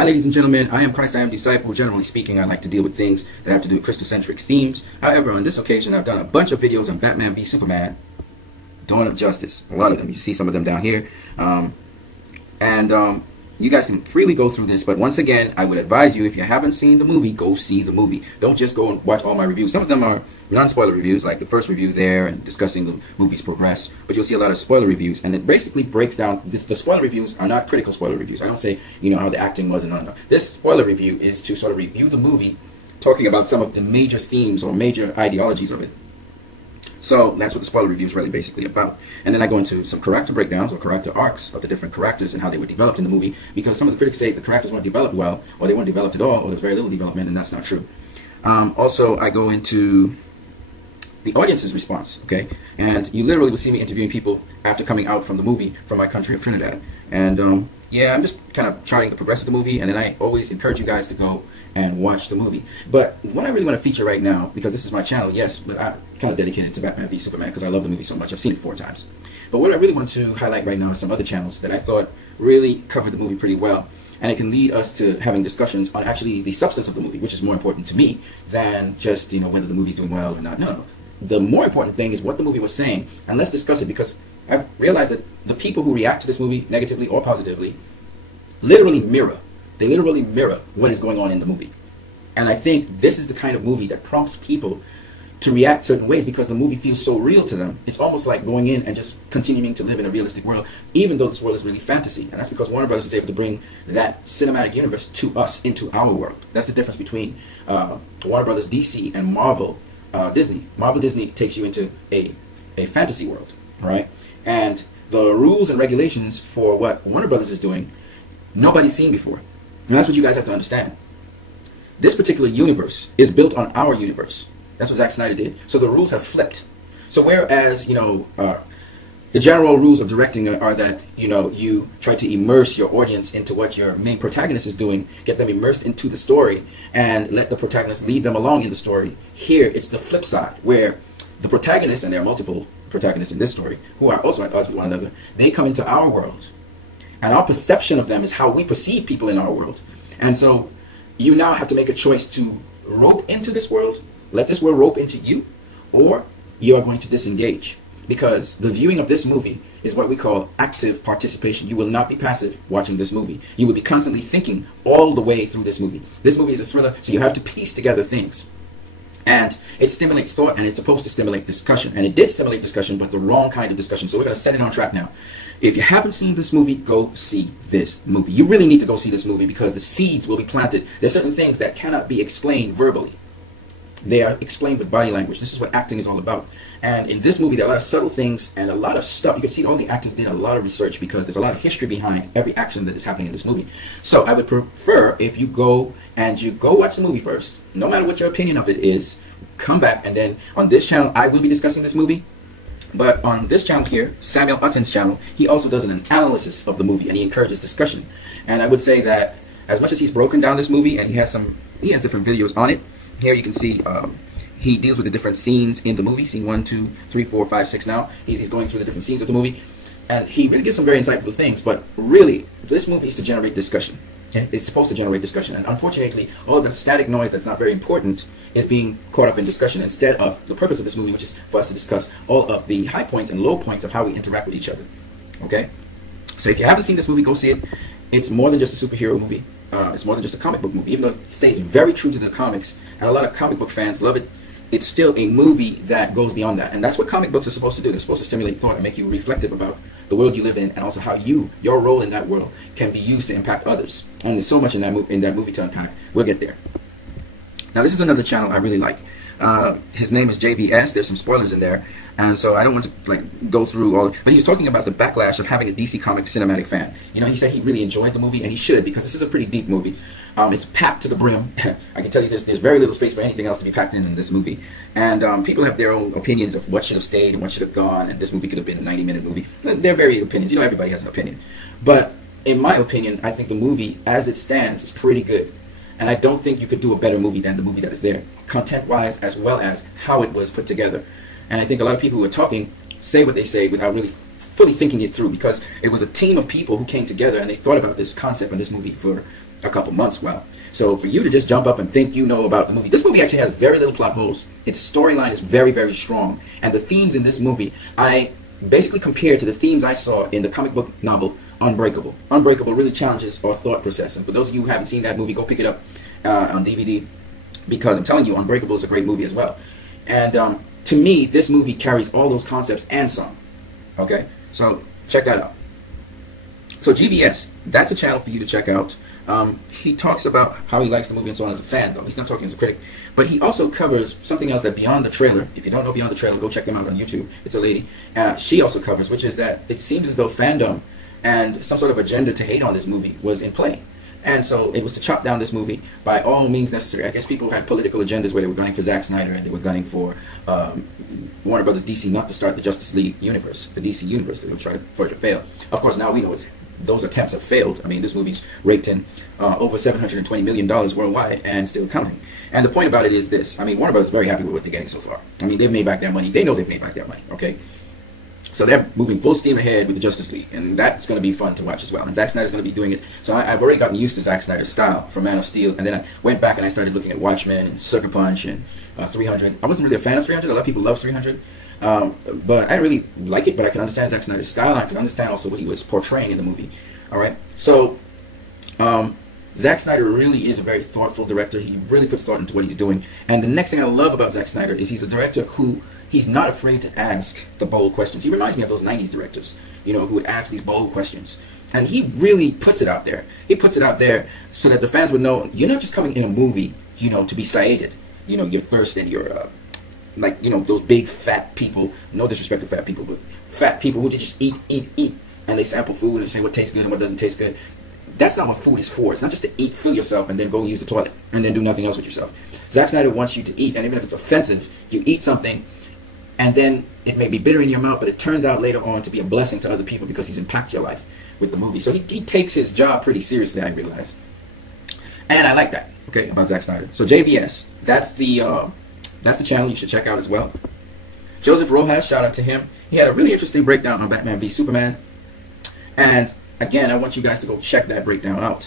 Hi ladies and gentlemen, I am Christ, I am Disciple. Generally speaking, I like to deal with things that have to do with Christocentric themes. However, on this occasion, I've done a bunch of videos on Batman v Superman, Dawn of Justice. A lot of them. You see some of them down here. You guys can freely go through this, but once again, I would advise you, if you haven't seen the movie, go see the movie. Don't just go and watch all my reviews. Some of them are non-spoiler reviews, like the first review there and discussing the movie's progress, but you'll see a lot of spoiler reviews, and it basically breaks down. The spoiler reviews are not critical spoiler reviews. I don't say, you know, how the acting was and all. This spoiler review is to sort of review the movie, talking about some of the major themes or major ideologies of it. So that's what the spoiler review is really basically about. And then I go into some character breakdowns or character arcs of the different characters and how they were developed in the movie, because some of the critics say the characters weren't developed well, or they weren't developed at all, or there's very little development, and that's not true. Also, I go into the audience's response, okay? And you literally will see me interviewing people after coming out from the movie from my country of Trinidad. And yeah, I'm just kind of charting the progress of the movie, and then I always encourage you guys to go and watch the movie. But what I really want to feature right now, because this is my channel, yes, but I'm kind of dedicated to Batman v Superman because I love the movie so much. I've seen it 4 times. But what I really want to highlight right now is some other channels that I thought really covered the movie pretty well. And it can lead us to having discussions on actually the substance of the movie, which is more important to me than just, you know, whether the movie's doing well or not. No. The more important thing is what the movie was saying, and let's discuss it, because I've realized that the people who react to this movie negatively or positively literally mirror what is going on in the movie. And I think this is the kind of movie that prompts people to react certain ways, because the movie feels so real to them. It's almost like going in and just continuing to live in a realistic world, even though this world is really fantasy. And that's because Warner Brothers is able to bring that cinematic universe to us, into our world. That's the difference between Warner Brothers DC and Marvel Disney. Marvel Disney takes you into a fantasy world, right? And the rules and regulations for what Warner Brothers is doing, nobody's seen before. And that's what you guys have to understand. This particular universe is built on our universe. That's what Zack Snyder did. So the rules have flipped. So whereas, you know, the general rules of directing are that, you know, you try to immerse your audience into what your main protagonist is doing, get them immersed into the story, and let the protagonist lead them along in the story. Here, it's the flip side, where the protagonist, and there are multiple protagonists in this story, who are also at odds with one another, they come into our world. And our perception of them is how we perceive people in our world. And so you now have to make a choice to rope into this world, let this world rope into you, or you are going to disengage. Because the viewing of this movie is what we call active participation. You will not be passive watching this movie. You will be constantly thinking all the way through this movie. This movie is a thriller, so you have to piece together things. And it stimulates thought, and it's supposed to stimulate discussion. And it did stimulate discussion, but the wrong kind of discussion. So we're going to set it on track now. If you haven't seen this movie, go see this movie. You really need to go see this movie, because the seeds will be planted. There's certain things that cannot be explained verbally. They are explained with body language. This is what acting is all about. And in this movie, there are a lot of subtle things and a lot of stuff. You can see all the actors did a lot of research, because there's a lot of history behind every action that is happening in this movie. So I would prefer if you go watch the movie first, no matter what your opinion of it is, come back, and then on this channel, I will be discussing this movie. But on this channel here, Samuel Utton's channel, he also does an analysis of the movie, and he encourages discussion. And I would say that as much as he's broken down this movie, and he has different videos on it. Here you can see he deals with the different scenes in the movie. Scene 1, 2, 3, 4, 5, 6 now. He's going through the different scenes of the movie. And he really gives some very insightful things. But really, this movie is to generate discussion. Okay? It's supposed to generate discussion. And unfortunately, all of the static noise that's not very important is being caught up in discussion, instead of the purpose of this movie, which is for us to discuss all of the high points and low points of how we interact with each other. Okay? So if you haven't seen this movie, go see it. It's more than just a superhero movie. It's more than just a comic book movie. Even though it stays very true to the comics, and a lot of comic book fans love it, it's still a movie that goes beyond that. And that's what comic books are supposed to do. They're supposed to stimulate thought and make you reflective about the world you live in, and also how your role in that world can be used to impact others. And there's so much in that movie to unpack. We'll get there. Now, this is another channel I really like. His name is JVS. There's some spoilers in there, and so I don't want to go through all. But he was talking about the backlash of having a DC Comics cinematic fan. You know, he said he really enjoyed the movie, and he should, because this is a pretty deep movie. It's packed to the brim. I can tell you this: there's very little space for anything else to be packed in this movie. And people have their own opinions of what should have stayed and what should have gone. And this movie could have been a 90-minute movie. They're varied opinions. You know, everybody has an opinion. But in my opinion, I think the movie, as it stands, is pretty good. And I don't think you could do a better movie than the movie that is there, content-wise, as well as how it was put together. And I think a lot of people who are talking say what they say without really fully thinking it through, because it was a team of people who came together and they thought about this concept and this movie for a couple months. Well, so for you to just jump up and think you know about the movie, this movie actually has very little plot holes. Its storyline is very, very strong, and the themes in this movie I basically compared to the themes I saw in the comic book novel Unbreakable. Unbreakable really challenges our thought process, and for those of you who haven't seen that movie, go pick it up on DVD, because I'm telling you, Unbreakable is a great movie as well. And to me, this movie carries all those concepts and some. Okay, so check that out. So GVS, that's a channel for you to check out. He talks about how he likes the movie and so on as a fan, though. He's not talking as a critic. But he also covers something else that Beyond the Trailer, if you don't know Beyond the Trailer, go check them out on YouTube. It's a lady. She also covers, which is that it seems as though fandom and some sort of agenda to hate on this movie was in play. And so it was to chop down this movie by all means necessary. I guess people had political agendas where they were gunning for Zack Snyder and they were gunning for Warner Brothers DC not to start the Justice League universe, the DC universe. They were trying for it to fail. Of course, now we know those attempts have failed. I mean, this movie's raked in over $720 million worldwide and still counting. And the point about it is this. I mean, Warner Brothers is very happy with what they're getting so far. I mean, they've made back their money. They know they've made back their money, okay? So they're moving full steam ahead with the Justice League, and that's going to be fun to watch as well. And Zack Snyder's going to be doing it. So I've already gotten used to Zack Snyder's style from Man of Steel, and then I went back and I started looking at Watchmen and Sucker Punch and 300. I wasn't really a fan of 300. A lot of people love 300. But I didn't really like it, but I can understand Zack Snyder's style. I can understand also what he was portraying in the movie. All right? So Zack Snyder really is a very thoughtful director. He really puts thought into what he's doing. And the next thing I love about Zack Snyder is he's a director who he's not afraid to ask the bold questions. He reminds me of those 90s directors, you know, who would ask these bold questions. And he really puts it out there. He puts it out there so that the fans would know you're not just coming in a movie, you know, to be satiated. You know, your thirst and your, like, you know, those big fat people, no disrespect to fat people, but fat people who just eat. And they sample food and say what tastes good and what doesn't taste good. That's not what food is for. It's not just to eat, fill yourself, and then go use the toilet, and then do nothing else with yourself. Zack Snyder wants you to eat, and even if it's offensive, you eat something, and then it may be bitter in your mouth, but it turns out later on to be a blessing to other people because he's impacted your life with the movie. So he takes his job pretty seriously, I realize. And I like that, okay, about Zack Snyder. So JVS, that's the channel you should check out as well. Joseph Rojas, shout out to him. He had a really interesting breakdown on Batman v Superman. And again, I want you guys to go check that breakdown out.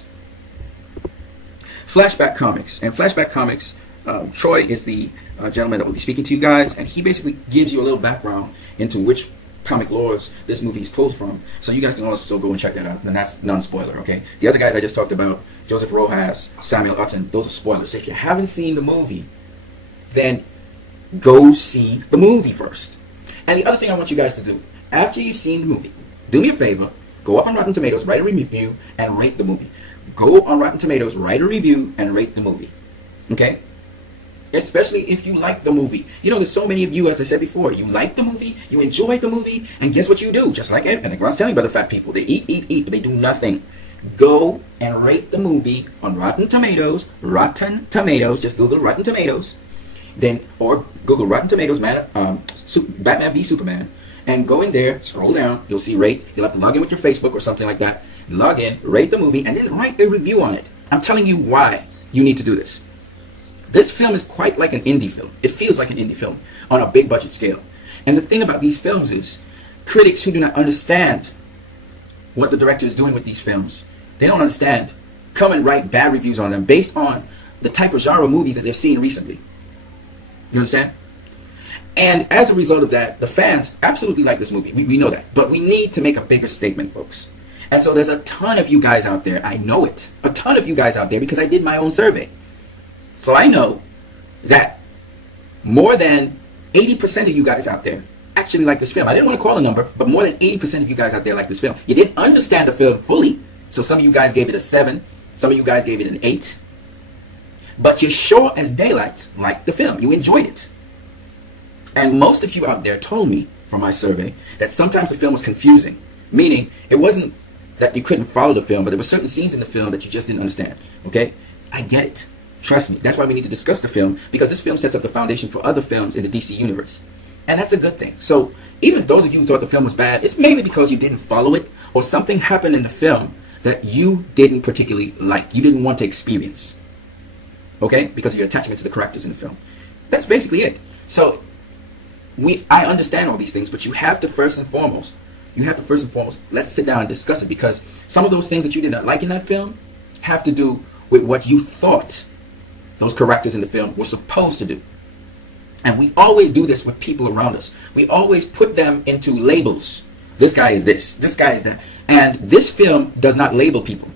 Flashback Comics. And Flashback Comics, Troy is the gentleman that will be speaking to you guys, and he basically gives you a little background into which comic lores this movie's pulled from, so you guys can also go and check that out, and that's non-spoiler, okay? The other guys I just talked about, Joseph Rojas, Samuel Utton, those are spoilers. So if you haven't seen the movie, then go see the movie first. And the other thing I want you guys to do, after you've seen the movie, do me a favor, go up on Rotten Tomatoes, write a review, and rate the movie. Go on Rotten Tomatoes, write a review, and rate the movie, okay? Especially if you like the movie. You know, there's so many of you, as I said before, you like the movie, you enjoyed the movie, and guess what you do? Just like I was telling you about the fat people. They eat, but they do nothing. Go and rate the movie on Rotten Tomatoes. Rotten Tomatoes. Just Google Rotten Tomatoes. Then, or Google Rotten Tomatoes Batman v Superman. And go in there, scroll down, you'll see rate. You'll have to log in with your Facebook or something like that. Log in, rate the movie, and then write a review on it. I'm telling you why you need to do this. This film is quite like an indie film. It feels like an indie film on a big budget scale. And the thing about these films is, critics who do not understand what the director is doing with these films, they don't understand, come and write bad reviews on them based on the type of genre movies that they've seen recently. You understand? And as a result of that, the fans absolutely like this movie. We know that. But we need to make a bigger statement, folks. And so there's a ton of you guys out there, I know it, a ton of you guys out there because I did my own survey. So I know that more than 80% of you guys out there actually like this film. I didn't want to call a number, but more than 80% of you guys out there like this film. You didn't understand the film fully, so some of you guys gave it a 7, some of you guys gave it an 8. But you sure as daylight liked the film. You enjoyed it. And most of you out there told me from my survey that sometimes the film was confusing, meaning it wasn't that you couldn't follow the film, but there were certain scenes in the film that you just didn't understand. Okay? I get it. Trust me. That's why we need to discuss the film, because this film sets up the foundation for other films in the DC universe. And that's a good thing. So even those of you who thought the film was bad, it's mainly because you didn't follow it, or something happened in the film that you didn't particularly like. You didn't want to experience. Okay? Because of your attachment to the characters in the film. That's basically it. So I understand all these things, but you have to first and foremost, let's sit down and discuss it, because some of those things that you did not like in that film, have to do with what you thought those characters in the film were supposed to do. And we always do this with people around us. We always put them into labels. This guy is this guy is that. And this film does not label people.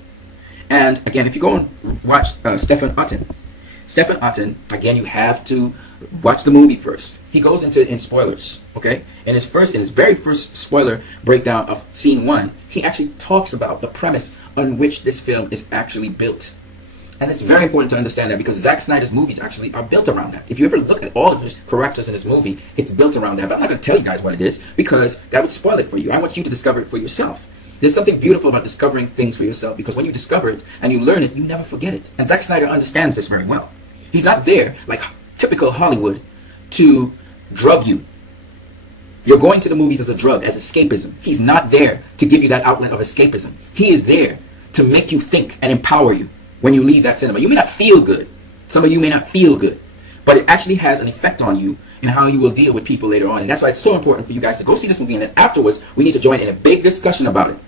And again, if you go and watch Stephen Otten, again, you have to watch the movie first. He goes into it in spoilers, okay? In his very first spoiler breakdown of scene 1, he actually talks about the premise on which this film is actually built. And it's very important to understand that, because Zack Snyder's movies actually are built around that. If you ever look at all of his characters in this movie, it's built around that. But I'm not going to tell you guys what it is, because that would spoil it for you. I want you to discover it for yourself. There's something beautiful about discovering things for yourself, because when you discover it and you learn it, you never forget it. And Zack Snyder understands this very well. He's not there, like typical Hollywood, to drug you. You're going to the movies as a drug, as escapism. He's not there to give you that outlet of escapism. He is there to make you think and empower you when you leave that cinema. You may not feel good. Some of you may not feel good. But it actually has an effect on you in how you will deal with people later on. And that's why it's so important for you guys to go see this movie. And then afterwards, we need to join in a big discussion about it.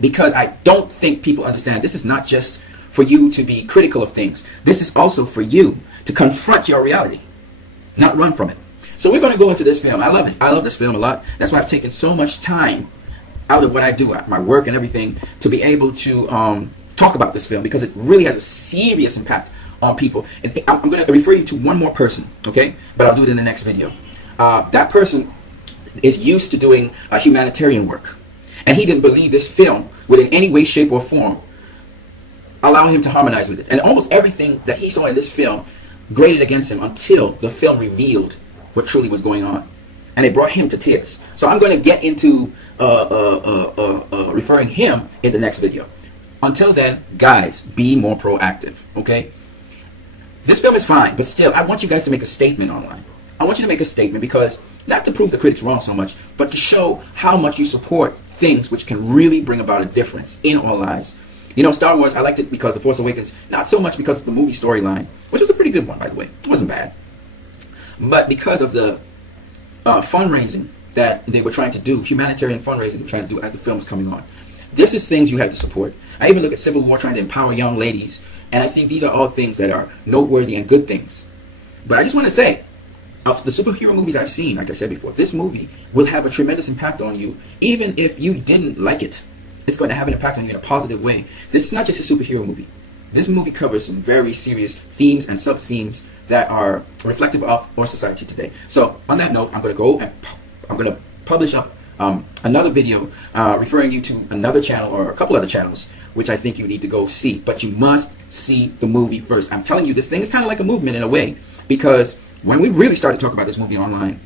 Because I don't think people understand this is not just for you to be critical of things. This is also for you to confront your reality, not run from it. So we're going to go into this film. I love it. I love this film a lot. That's why I've taken so much time out of what I do, my work and everything, to be able to talk about this film, because it really has a serious impact on people. And I'm going to refer you to one more person, okay? But I'll do it in the next video. That person is used to doing humanitarian work. And he didn't believe this film would in any way, shape, or form allow him to harmonize with it. And almost everything that he saw in this film grated against him until the film revealed what truly was going on. And it brought him to tears. So I'm going to get into referring him in the next video. Until then, guys, be more proactive, okay? This film is fine, but still, I want you guys to make a statement online. I want you to make a statement, because, not to prove the critics wrong so much, but to show how much you support things which can really bring about a difference in our lives. You know, Star Wars, I liked it because The Force Awakens, not so much because of the movie storyline, which was a pretty good one, by the way. It wasn't bad. But because of the fundraising that they were trying to do, humanitarian fundraising they were trying to do as the film was coming on. This is things you have to support. I even look at Civil War trying to empower young ladies, and I think these are all things that are noteworthy and good things. But I just want to say, of the superhero movies I've seen, like I said before, this movie will have a tremendous impact on you. Even if you didn't like it, it's going to have an impact on you in a positive way. This is not just a superhero movie. This movie covers some very serious themes and sub-themes that are reflective of our society today. So, on that note, I'm going to go and I'm going to publish up another video referring you to another channel or a couple other channels which I think you need to go see. But you must see the movie first. I'm telling you, this thing is kind of like a movement in a way, because when we really start to talk about this movie online,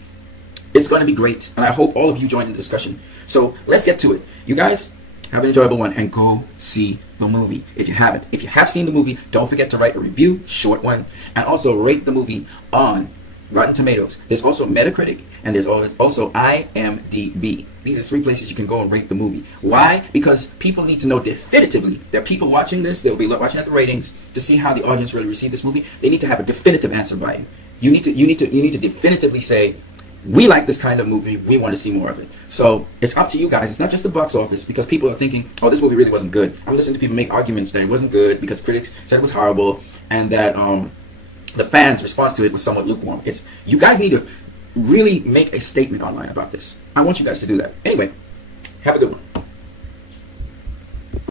it's going to be great. And I hope all of you join in the discussion. So let's get to it. You guys, have an enjoyable one and go see the movie if you haven't. If you have seen the movie, don't forget to write a review, short one, and also rate the movie on Rotten Tomatoes. There's also Metacritic, and there's also IMDB. These are 3 places you can go and rate the movie. Why? Because people need to know definitively. There are people watching this, they'll be watching at the ratings to see how the audience really received this movie. They need to have a definitive answer by you. You need to definitively say, we like this kind of movie, we want to see more of it. So it's up to you guys. It's not just the box office, because people are thinking, oh, this movie really wasn't good. I'm listening to people make arguments that it wasn't good because critics said it was horrible, and that the fans' response to it was somewhat lukewarm. You guys need to really make a statement online about this. I want you guys to do that. Anyway, have a good one.